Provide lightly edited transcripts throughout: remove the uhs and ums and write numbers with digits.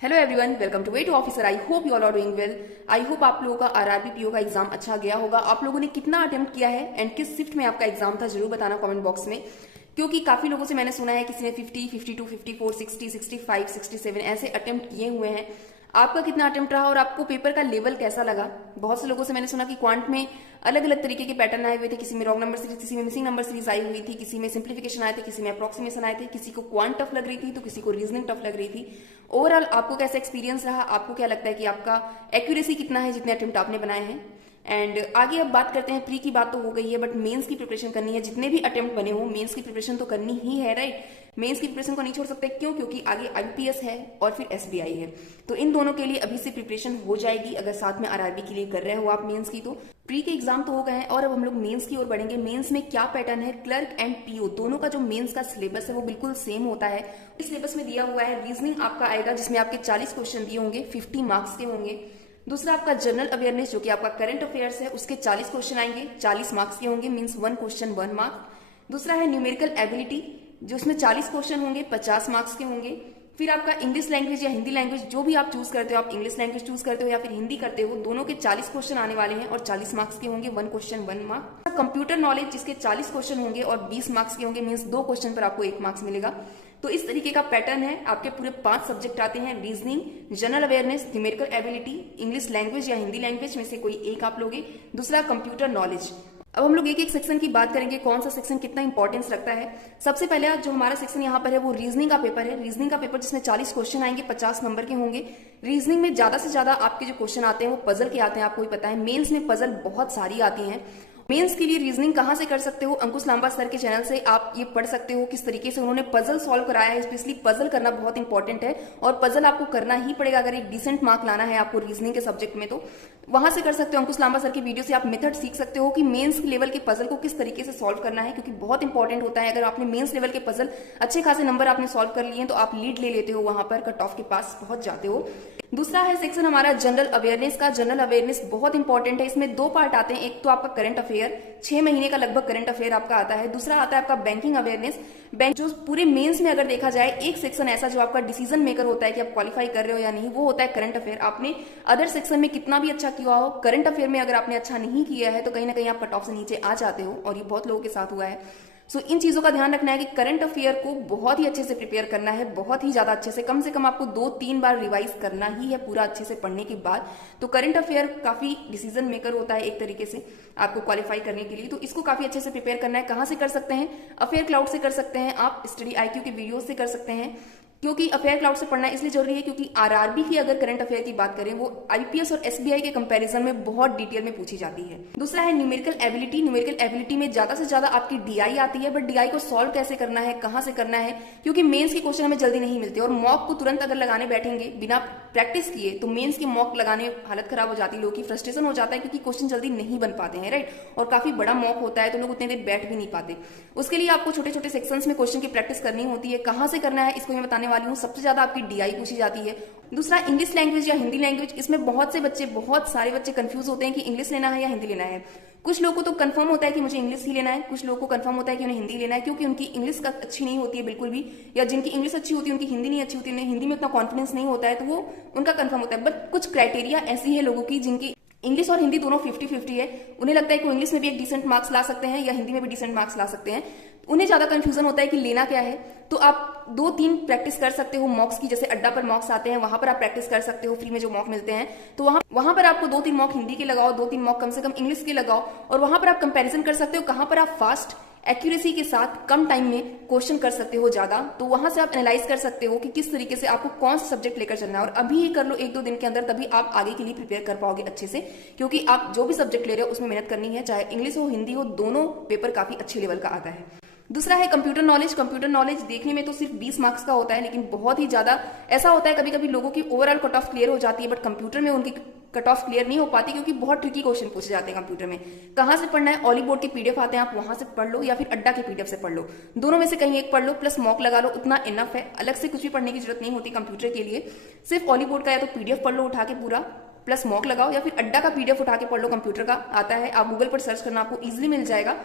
Hello everyone, welcome to way to officer. I hope you all are doing well. I hope आप लोगों का RRB PO का exam अच्छा गया होगा। आप लोगों ने कितना अटेम्प्ट किया है एंड किस शिफ्ट में आपका एग्जाम था जरूर बताना कमेंट बॉक्स में, क्योंकि काफी लोगों से मैंने सुना है किसी ने 50, 52, 54, 60, 65, 67 ऐसे अटेम्प्ट किए हुए हैं। आपका कितना अटेम्प्ट रहा और आपको पेपर का लेवल कैसा लगा। बहुत से लोगों से मैंने सुना कि क्वांट में अलग अलग तरीके के पैटर्न आए हुए थे, किसी में रॉन्ग नंबर सीरीज, किसी में मिसिंग नंबर सीरीज आई हुई थी, किसी में सिंप्लीफिकेशन आए थे, किसी में अप्रोक्सीमेशन आए थे, किसी को क्वांट टफ लग रही थी तो किसी को रीजनिंग टफ लग रही थी। ओवरऑल आपको कैसा एक्सपीरियंस रहा, आपको क्या लगता है कि आपका एक्यूरेसी कितना है जितने अटेम्प्ट आपने बनाए हैं। एंड आगे अब बात करते हैं, प्री की बात तो हो गई है बट मेंस की प्रिपरेशन करनी है। जितने भी अटेम्प्ट बने हो मेंस की प्रिपरेशन तो करनी ही है, राइट। मेंस की प्रिपरेशन को नहीं छोड़ सकते, क्यों? क्योंकि आगे आईपीएस है और फिर एसबीआई है, तो इन दोनों के लिए अभी से प्रिपरेशन हो जाएगी अगर साथ में आरआरबी के लिए कर रहे हो आप मेंस की। तो प्री के एग्जाम तो हो गए हैं और अब हम लोग मेंस की ओर बढ़ेंगे। मेंस में क्या पैटर्न है, क्लर्क एंड पीओ दोनों का जो मेंस का सिलेबस है वो बिल्कुल सेम होता है। इस सिलेबस में दिया हुआ है रीजनिंग आपका आएगा जिसमें आपके 40 क्वेश्चन दिए होंगे, 50 मार्क्स के होंगे। दूसरा आपका जनरल अवेयरनेस जो कि आपका करंट अफेयर्स है, उसके 40 क्वेश्चन आएंगे, 40 मार्क्स के होंगे, मींस 1 क्वेश्चन 1 मार्क। दूसरा है न्यूमेरिकल एबिलिटी जो उसमें 40 क्वेश्चन होंगे, 50 मार्क्स के होंगे। फिर आपका इंग्लिश लैंग्वेज या हिंदी लैंग्वेज जो भी आप चूज करते हो, आप इंग्लिश लैंग्वेज चूज करते हो या फिर हिंदी करते हो, दोनों के 40 क्वेश्चन आने वाले हैं और 40 मार्क्स के होंगे, 1 क्वेश्चन 1 मार्क। कंप्यूटर नॉलेज जिसके 40 क्वेश्चन होंगे और 20 मार्क्स के होंगे, मीन्स 2 क्वेश्चन पर आपको 1 मार्क्स मिलेगा। तो इस तरीके का पैटर्न है। आपके पूरे 5 सब्जेक्ट आते हैं, reasoning, general awareness, numerical ability, English language या हिंदी लैंग्वेज में से कोई एक आप लोगे, दूसरा कंप्यूटर नॉलेज। अब हम लोग एक एक सेक्शन की बात करेंगे, कौन सा सेक्शन कितना इंपॉर्टेंस रखता है। सबसे पहले जो हमारा सेक्शन यहाँ पर है वो रीजनिंग का पेपर है। रीजनिंग का पेपर जिसमें 40 क्वेश्चन आएंगे, 50 नंबर के होंगे। रीजनिंग में ज्यादा से ज्यादा आपके जो क्वेश्चन आते हैं वो पजल के आते हैं, आपको भी पता है। मेंस में पजल बहुत सारी आती हैं। मेंस के लिए रीजनिंग कहां से कर सकते हो, अंकुश लांबा सर के चैनल से आप ये पढ़ सकते हो किस तरीके से उन्होंने पजल सॉल्व कराया है। स्पेशली पजल करना बहुत इंपॉर्टेंट है और पजल आपको करना ही पड़ेगा अगर एक डिसेंट मार्क लाना है आपको रीजनिंग के सब्जेक्ट में। तो वहां से कर सकते हो, अंकुश लांबा सर की वीडियो से आप मेथड सीख सकते हो कि मेंस लेवल के पजल को किस तरीके से सॉल्व करना है, क्योंकि बहुत इंपॉर्टेंट होता है। अगर आपने मेंस लेवल के पजल अच्छे खासे नंबर आपने सॉल्व कर लिए तो आप लीड ले लेते हो, वहां पर कट ऑफ के पास पहुंच जाते हो। दूसरा है सेक्शन हमारा जनरल अवेयरनेस का। जनरल अवेयरनेस बहुत इंपॉर्टेंट है, इसमें 2 पार्ट आते हैं। एक तो आपका करंट अफेयर, 6 महीने का लगभग करंट अफेयर आपका आता है। दूसरा आता है आपका बैंकिंग अवेयरनेस। बैंक जो पूरे मेंस में अगर देखा जाए एक सेक्शन ऐसा जो आपका डिसीजन मेकर होता है कि आप क्वालिफाई कर रहे हो या नहीं, वो होता है करंट अफेयर। आपने अदर सेक्शन में कितना भी अच्छा किया हो, करंट अफेयर में अगर आपने अच्छा नहीं किया है तो कहीं ना कहीं आप कट ऑफ से नीचे आ जाते हो, और ये बहुत लोगों के साथ हुआ है। सो इन चीजों का ध्यान रखना है कि करंट अफेयर को बहुत ही अच्छे से प्रिपेयर करना है, बहुत ही ज्यादा अच्छे से कम आपको 2-3 बार रिवाइज करना ही है पूरा अच्छे से पढ़ने के बाद। तो करंट अफेयर काफी डिसीजन मेकर होता है एक तरीके से आपको क्वालिफाई करने के लिए, तो इसको काफी अच्छे से प्रिपेयर करना है। कहां से कर सकते हैं? अफेयर क्लाउड से कर सकते हैं, आप स्टडी आईक्यू के वीडियो से कर सकते हैं। क्योंकि अफेयर क्लाउड से पढ़ना इसलिए जरूरी है क्योंकि आरआरबी की अगर करंट अफेयर की बात करें वो आईपीएस और एसबीआई के कंपैरिजन में बहुत डिटेल में पूछी जाती है। दूसरा है न्यूमेरिकल एबिलिटी। न्यूमेरिकल एबिलिटी में ज्यादा से ज्यादा आपकी डीआई आती है, बट डीआई को सॉल्व कैसे करना है, कहां से करना है, क्योंकि मेंस के क्वेश्चन हमें जल्दी नहीं मिलते और मॉक को तुरंत अगर लगाने बैठेंगे बिना प्रैक्टिस किए तो मेंस के मॉक लगाने हालत खराब हो जाती है, लोगों की फ्रस्ट्रेशन हो जाता है क्योंकि क्वेश्चन जल्दी नहीं बन पाते हैं, राइट। और काफी बड़ा मॉक होता है तो लोग उतने देर बैठ भी नहीं पाते। उसके लिए आपको छोटे छोटे सेक्शंस में क्वेश्चन की प्रैक्टिस करनी होती है। कहां से करना है इसको मैं बताने वाली हूँ। सबसे ज्यादा आपकी डीआई पूछी जाती है। दूसरा इंग्लिश लैंग्वेज या हिंदी लैंग्वेज। इसमें बहुत सारे बच्चे कंफ्यूज होते हैं कि इंग्लिश लेना है या हिंदी लेना है। कुछ लोगों को तो कंफर्म होता है कि मुझे इंग्लिश ही लेना है, कुछ लोगों को कंफर्म होता है कि उन्हें हिंदी लेना है, क्योंकि उनकी इंग्लिश का अच्छी नहीं होती है बिल्कुल भी, या जिनकी इंग्लिश अच्छी होती है उनकी हिंदी नहीं अच्छी होती है, हिंदी में उतना कॉन्फिडेंस नहीं होता है, तो वो उनका कंफर्म होता है। बट कुछ क्राइटेरिया ऐसी है लोगों की जिनकी इंग्लिश और हिंदी दोनों 50-50 है, उन्हें लगता है कि वो इंग्लिश में भी एक डिसेंट मार्क्स ला सकते हैं या हिंदी में भी डिसेंट मार्क्स ला सकते हैं। उन्हें ज्यादा कंफ्यूजन होता है कि लेना क्या है। तो आप 2-3 प्रैक्टिस कर सकते हो मॉक्स की, जैसे अड्डा पर मॉक्स आते हैं, वहां पर आप प्रैक्टिस कर सकते हो, फ्री में जो मॉक मिलते हैं। तो वहां पर आपको 2-3 मॉक हिंदी के लगाओ, 2-3 मॉक कम से कम इंग्लिश के लगाओ, और वहां पर आप कंपैरिजन कर सकते हो कहां पर आप फास्ट एक्यूरेसी के साथ कम टाइम में क्वेश्चन कर सकते हो ज्यादा। तो वहां से आप एनालाइज कर सकते हो कि किस तरीके से आपको कौन सा सब्जेक्ट लेकर चलना है, और अभी ही कर लो 1-2 दिन के अंदर, तभी आप आगे के लिए प्रिपेयर कर पाओगे अच्छे से। क्योंकि आप जो भी सब्जेक्ट ले रहे हो उसमें मेहनत करनी है, चाहे इंग्लिश हो हिंदी हो, दोनों पेपर काफी अच्छे लेवल का आता है। दूसरा है कंप्यूटर नॉलेज। कंप्यूटर नॉलेज देखने में तो सिर्फ 20 मार्क्स का होता है, लेकिन बहुत ही ज्यादा ऐसा होता है कभी कभी लोगों की ओवरऑल कट ऑफ क्लियर हो जाती है, बट कंप्यूटर में उनकी कट ऑफ क्लियर नहीं हो पाती क्योंकि बहुत ट्रिकी क्वेश्चन पूछे जाते हैं कंप्यूटर में। कहां से पढ़ना है? ऑली बोर्ड के पीडीएफ आते हैं, आप वहां से पढ़ लो या फिर अड्डा के पीडीएफ से पढ़ लो, दोनों में से कहीं एक पढ़ लो, प्लस मॉक लगा लो, उतना इनफ है। अलग से कुछ भी पढ़ने की जरूरत नहीं होती कंप्यूटर के लिए। सिर्फ ऑली बोर्ड का या तो पीडीएफ पढ़ लो उठा के पूरा, प्लस मॉक लगाओ, या फिर अड्डा का पीडीएफ उठा के पढ़ लो, कंप्यूटर का आता है, आप गूगल पर सर्च करना आपको इजिली मिल जाएगा।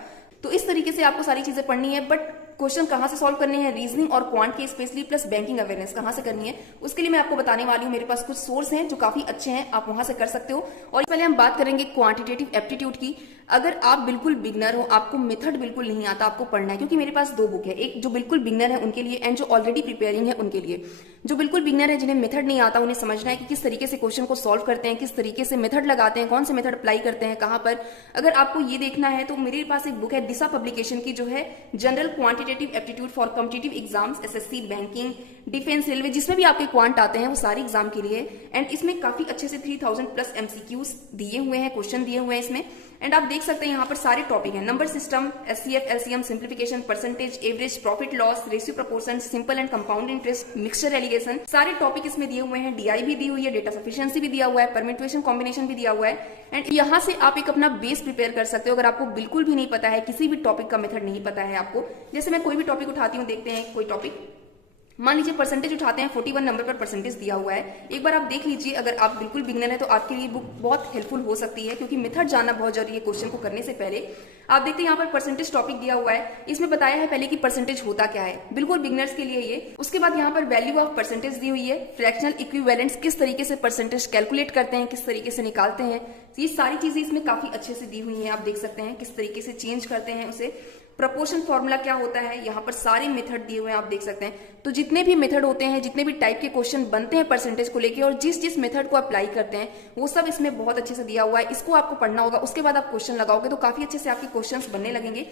तो इस तरीके से आपको सारी चीजें पढ़नी है। बट क्वेश्चन कहाँ से सॉल्व करने हैं, रीजनिंग और क्वांट के स्पेशली, प्लस बैंकिंग अवेयरनेस कहाँ से करनी है, उसके लिए मैं आपको बताने वाली हूँ। मेरे पास कुछ सोर्स हैं जो काफी अच्छे हैं, आप वहां से कर सकते हो। और पहले हम बात करेंगे क्वांटिटेटिव एप्टीट्यूड की। अगर आप बिल्कुल बिगनर हो, आपको मेथड बिल्कुल नहीं आता, आपको पढ़ना है, क्योंकि मेरे पास दो बुक है, एक जो बिल्कुल बिगनर है उनके लिए एंड जो ऑलरेडी प्रिपेयरिंग है उनके लिए। जो बिल्कुल बिगनर है, जिन्हें मेथड नहीं आता, उन्हें समझना है कि किस तरीके से क्वेश्चन को सॉल्व करते हैं, किस तरीके से मेथड लगाते हैं, कौन से मेथड अप्लाई करते हैं, कहां पर। अगर आपको ये देखना है तो मेरे पास एक बुक है दिशा पब्लिकेशन की, जो है general quantitative aptitude for competitive exams, SSC, banking, defence, railway, जिसमें भी आपके क्वांट आते हैं वो सारे एग्जाम के लिए। एंड इसमें काफी अच्छे से 3000 प्लस एमसीक्यूज दिए हुए हैं, क्वेश्चन दिए हुए हैं इसमें। एंड आप देख सकते हैं यहाँ पर सारे टॉपिक हैं, number system, HCF, LCM, simplification, percentage, average, profit loss, ratio proportion, simple and compound interest, mixture allegation, सारे टॉपिक इसमें दिए हुए हैं। डीआई भी दी हुई है, डेटा सफिशिएंसी भी दिया हुआ है, परम्यूटेशन कॉम्बिनेशन भी दिया हुआ है। एंड यहाँ से आप एक अपना बेस प्रिपेयर कर सकते हो। अगर आपको बिल्कुल भी नहीं पता है, किसी भी टॉपिक का मेथड नहीं पता है आपको, जैसे मैं कोई भी टॉपिक उठाती हूँ, देखते हैं कोई टॉपिक, मान लीजिए परसेंटेज उठाते हैं, 41 नंबर पर परसेंटेज दिया हुआ है। एक बार आप देख लीजिए, अगर आप बिल्कुल बिगनर है तो आपके लिए बुक बहुत हेल्पफुल हो सकती है, क्योंकि मेथड जानना बहुत जरूरी है क्वेश्चन को करने से पहले। आप देखते हैं यहाँ पर परसेंटेज टॉपिक दिया हुआ है, इसमें बताया है पहले कि परसेंटेज होता क्या है, बिल्कुल बिगनर्स के लिए ये। उसके बाद यहाँ पर वैल्यू ऑफ परसेंटेज दी हुई है, फ्रैक्शनल इक्विवेलेंट्स, किस तरीके से परसेंटेज कैलकुलेट करते हैं, किस तरीके से निकालते हैं, ये सारी चीजें इसमें काफी अच्छे से दी हुई है। आप देख सकते हैं किस तरीके से चेंज करते हैं उसे, प्रोपोर्शन फॉर्मूला क्या होता है, यहाँ पर सारे मेथड दिए हुए हैं, आप देख सकते हैं। तो जितने भी मेथड होते हैं, जितने भी टाइप के क्वेश्चन बनते हैं परसेंटेज को लेके, और जिस जिस मेथड को अप्लाई करते हैं, वो सब इसमें बहुत अच्छे से दिया हुआ है। इसको आपको पढ़ना होगा, उसके बाद आप क्वेश्चन लगाओगे तो काफी अच्छे से आपके क्वेश्चंस बनने लगेंगे।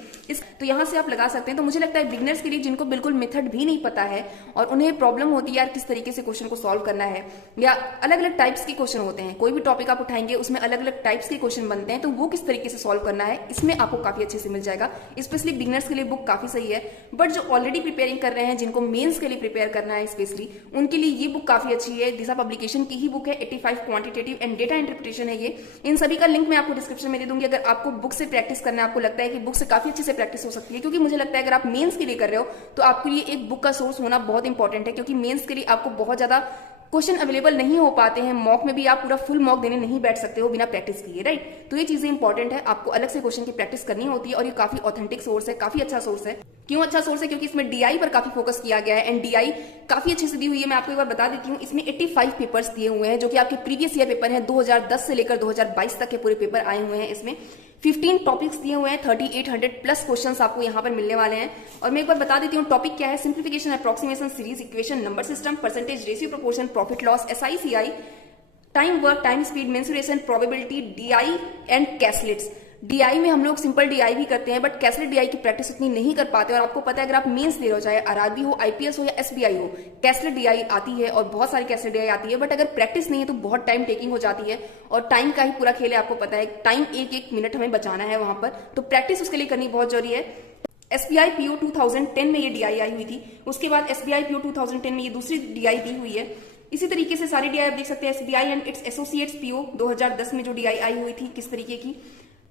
तो यहाँ से आप लगा सकते हैं। तो मुझे लगता है बिगनर्स के लिए, जिनको बिल्कुल मेथड भी नहीं पता है और उन्हें प्रॉब्लम होती है यार किस तरीके से क्वेश्चन को सॉल्व करना है, या अलग अलग टाइप्स के क्वेश्चन होते हैं, कोई भी टॉपिक आप उठाएंगे उसमें अलग अलग टाइप्स के क्वेश्चन बनते हैं, तो वो किस तरीके से सॉल्व करना है, इसमें आपको काफी अच्छे से मिल जाएगा। स्पेशली बिगनर्स के लिए बुक काफी सही है। बट जो ऑलरेडी प्रिपेयरिंग कर रहे हैं, जिनको मेंस के लिए प्रिपेयर करना है स्पेशली, उनके लिए ये बुक काफी अच्छी है। दिशा पब्लिकेशन की ही बुक है, 85 क्वांटिटेटिव एंड डेटा इंटरप्रिटेशन है ये। इन सभी का लिंक मैं आपको डिस्क्रिप्शन में दे दूंगी। अगर आपको बुक से प्रैक्टिस करना है, आपको लगता है कि बुक से काफी अच्छे से प्रैक्टिस हो सकती है, क्योंकि मुझे लगता है अगर आप मेंस के लिए कर रहे हो तो आपके लिए एक बुक का सोर्स होना बहुत इंपॉर्टेंट है, क्योंकि मेंस के लिए आपको बहुत ज्यादा क्वेश्चन अवेलेबल नहीं हो पाते हैं। मॉक में भी आप पूरा फुल मॉक देने नहीं बैठ सकते हो बिना प्रैक्टिस किए, राइट। तो ये चीजें इंपॉर्टेंट है, आपको अलग से क्वेश्चन की प्रैक्टिस करनी होती है। और ये काफी ऑथेंटिक सोर्स है, काफी अच्छा सोर्स है। क्यों अच्छा सोर्स है? क्योंकि इसमें डीआई पर काफी फोकस किया गया है एंड डीआई काफी अच्छे से दी हुई है। मैं आपको एक बार बता देती हूँ, इसमें 85 पेपर्स दिए हुए हैं, जो कि आपके प्रीवियस ईयर पेपर हैं। 2010 से लेकर 2022 तक के पूरे पेपर आए हुए हैं। इसमें 15 टॉपिक्स दिए हुए हैं, 3800 प्लस क्वेश्चंस आपको यहाँ पर मिलने वाले हैं। और मैं एक बार बता देती हूँ टॉपिक क्या है। Simplification, approximation, series equation, number system, percentage, ratio proportion, profit loss, SICI, time work, time speed, mensuration, probability, DI and caselets. DI में हम लोग सिंपल डीआई भी करते हैं, बट कैसलेट डीआई की प्रैक्टिस उतनी नहीं कर पाते। और आपको पता है, अगर आप मेंस दे रहे हो, चाहे आरआरबी हो, आईपीएस हो या एसबीआई हो, कैसलेट डीआई आती है और बहुत सारी कैसलेट डीआई आती है। बट अगर प्रैक्टिस नहीं है तो बहुत टाइम टेकिंग हो जाती है, और टाइम का ही पूरा खेल है। आपको पता है, टाइम एक एक मिनट हमें बचाना है वहां पर, तो प्रैक्टिस उसके लिए करनी बहुत जरूरी है। एसबीआई पीओ 2010 में ये डीआई आई हुई थी। उसके बाद एसबीआई पीओ 2010 में ये दूसरी डीआई दी हुई है। इसी तरीके से सारी डीआई आप देख सकते हैं। SBI and it's associates PO 2010 में जो डीआई आई हुई थी, किस तरीके की।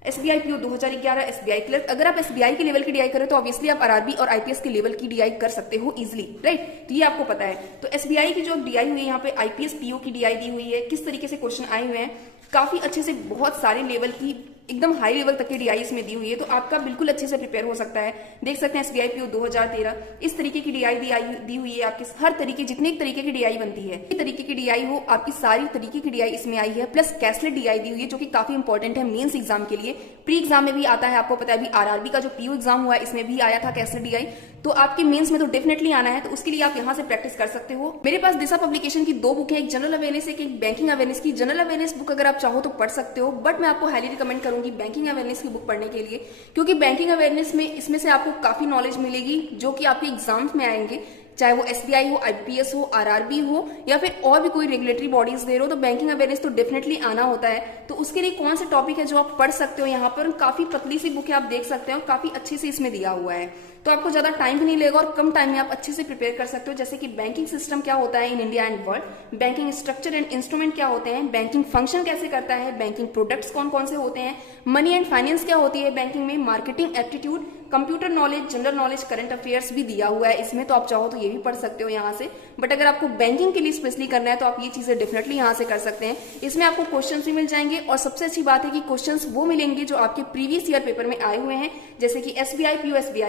SBI PO 2011, SBI clerk. अगर आप एसबीआई के लेवल की डीआई करें तो ऑब्वियसली आप आरआरबी और आईपीएस के लेवल की डीआई कर सकते हो इजीली, राइट। तो ये आपको पता है। तो एसबीआई की जो डीआई हुई है, यहाँ पे आईपीएस पीओ की डीआई दी हुई है। किस तरीके से क्वेश्चन आए हुए हैं, काफी अच्छे से, बहुत सारे लेवल की, एकदम हाई लेवल तक की डीआई इसमें दी हुई है। तो आपका बिल्कुल अच्छे से प्रिपेयर हो सकता है। देख सकते हैं एसबीआई पीओ 2013, इस तरीके की डीआई दी हुई है। आपके हर तरीके, जितने तरीके की डीआई बनती है, इस तरीके की डीआई हो, आपकी सारी तरीके की डीआई इसमें आई है। प्लस कैसलेट डीआई दी हुई है, जो कि काफी इंपॉर्टेंट है मेंस एग्जाम के लिए। प्री एग्जाम में भी आता है, आपको पता है। अभी आरआरबी का जो पीओ एग्जाम हुआ है, इसमें भी आया था कैसलेट डीआई। तो आपके मेंस में तो डेफिनेटली आना है, तो उसके लिए आप यहाँ से प्रैक्टिस कर सकते हो। मेरे पास दिशा पब्लिकेशन की 2 बुक है, एक जनरल अवेयरनेस, एक बैंकिंग अवेयरनेस की। जनरल अवेयरनेस बुक अगर आप चाहो तो पढ़ सकते हो, बट मैं आपको हाईली रिकमेंड करूंगी बैंकिंग अवेयरनेस की बुक पढ़ने के लिए, क्योंकि बैंकिंग अवेयरनेस में इसमें से आपको काफी नॉलेज मिलेगी, जो कि आपके एग्जाम्स में आएंगे। चाहे वो एसबीआई हो, आईपीएस हो, आरआरबी हो, या फिर और भी कोई रेगुलेटरी बॉडीज दे रहे हो, तो बैंकिंग अवेयरनेस तो डेफिनेटली आना होता है। तो उसके लिए कौन से टॉपिक है जो आप पढ़ सकते हो, यहाँ पर काफी पतली सी बुक है, आप देख सकते हो, काफी अच्छे से इसमें दिया हुआ है। तो आपको ज्यादा टाइम भी नहीं लगेगा और कम टाइम में आप अच्छे से प्रिपेयर कर सकते हो। जैसे कि बैंकिंग सिस्टम क्या होता है in India and world, banking structure and instrument क्या होते हैं, बैंकिंग फंक्शन कैसे करता है, बैंकिंग प्रोडक्ट्स कौन कौन से होते हैं, मनी एंड फाइनेंस क्या होती है बैंकिंग में, marketing aptitude, computer knowledge, general knowledge, current affairs भी दिया हुआ है इसमें। तो आप चाहो तो ये भी पढ़ सकते हो यहाँ से। बट अगर आपको बैंकिंग के लिए स्पेशली करना है तो आप ये चीजें डेफिनेटली यहाँ से कर सकते हैं। इसमें आपको क्वेश्चंस भी मिल जाएंगे और सबसे अच्छी बात है कि क्वेश्चंस वो मिलेंगे जो आपके प्रीवियस ईयर पेपर में आए हुए हैं, जैसे कि SBI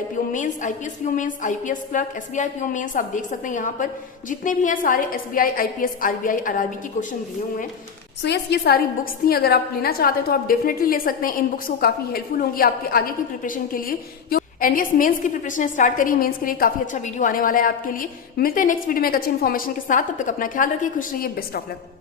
PO mains, IPS PO mains, IPS clerk, SBI PO mains. आप देख सकते हैं यहाँ पर जितने भी हैं सारे एसबीआई, आईपीएस, आरबीआई, आरआरबी के क्वेश्चन दिए हुए हैं। सो यस, ये सारी बुक्स थी। अगर आप लेना चाहते हैं तो आप डेफिनेटली ले सकते हैं। इन बुक्स को काफी हेल्पफुल होंगी आपके आगे की प्रिपरेशन के लिए। एंड यस, मेंस की प्रिपरेशन स्टार्ट करिए। मेंस के लिए काफी अच्छा वीडियो आने वाला है आपके लिए। मिलते हैं नेक्स्ट वीडियो में एक अच्छी इन्फॉर्मेशन के साथ। तब तक अपना ख्याल रखिए, खुश रहिए, बेस्ट ऑफ लक।